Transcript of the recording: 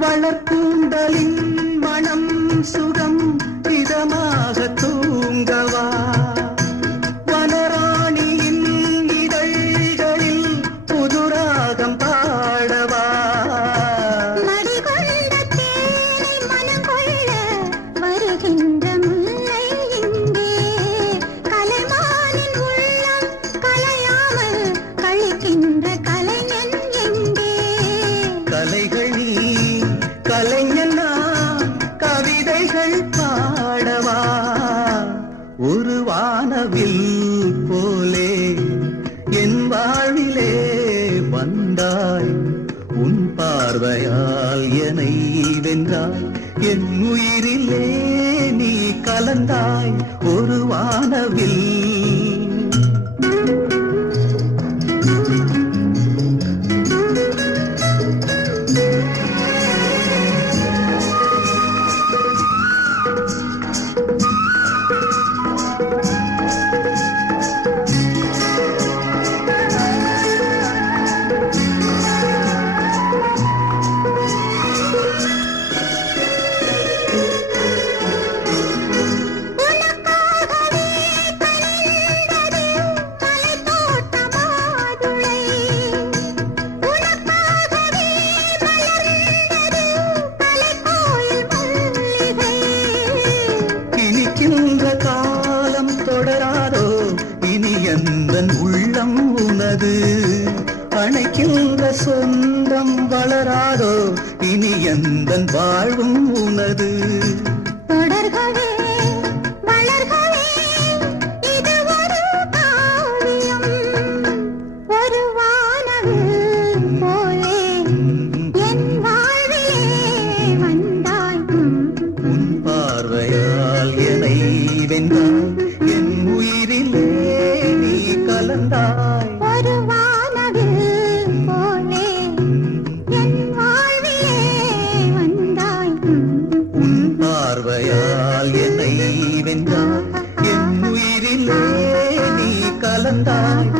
வளர்க்கூந்தலின் மனம் சுகம் இதமாக தூங்கவா வனராணியின் இதழ்களில் புதுராகம் பாடவா மடிகொண்ட தேனை மனம் கொள்ள வருகின்ற முல்லை இங்கே கலைமானின் உள்ளம் கலையாமல் கழிக்கின்ற கலைஞன் எங்கே கலைகள் நீ கலைஞன் நான் கவிதைகள் பாடவா ஒரு வானவில் போலே என் வாழ்விலே வந்தாய் உன் பார்வையால் என்னை வென்றாய் என் உயிரிலே நீ கலந்தாய் ஒரு வானவில் காலம் தொடராதோ இனி எந்தன் உள்ளம் உனது அணைக்கின்ற சொந்தம் வளராதோ இனி எந்தன் வாழ்வும் உனது தொடர்களே வளர்களே இது ஒரு காவியம் ஒரு வானவில் போலே என் வாழ்விலே வந்தாய் உன் பார்வையால் என்னை வென்றாய் என் உயிரிலே நீ கலந்தாய் ஒரு வானவில் போலே என் வாழ்விலே வந்தாய் உன் பார்வையால் என்னை வென்றாய் என் உயிரிலே நீ கலந்தாய்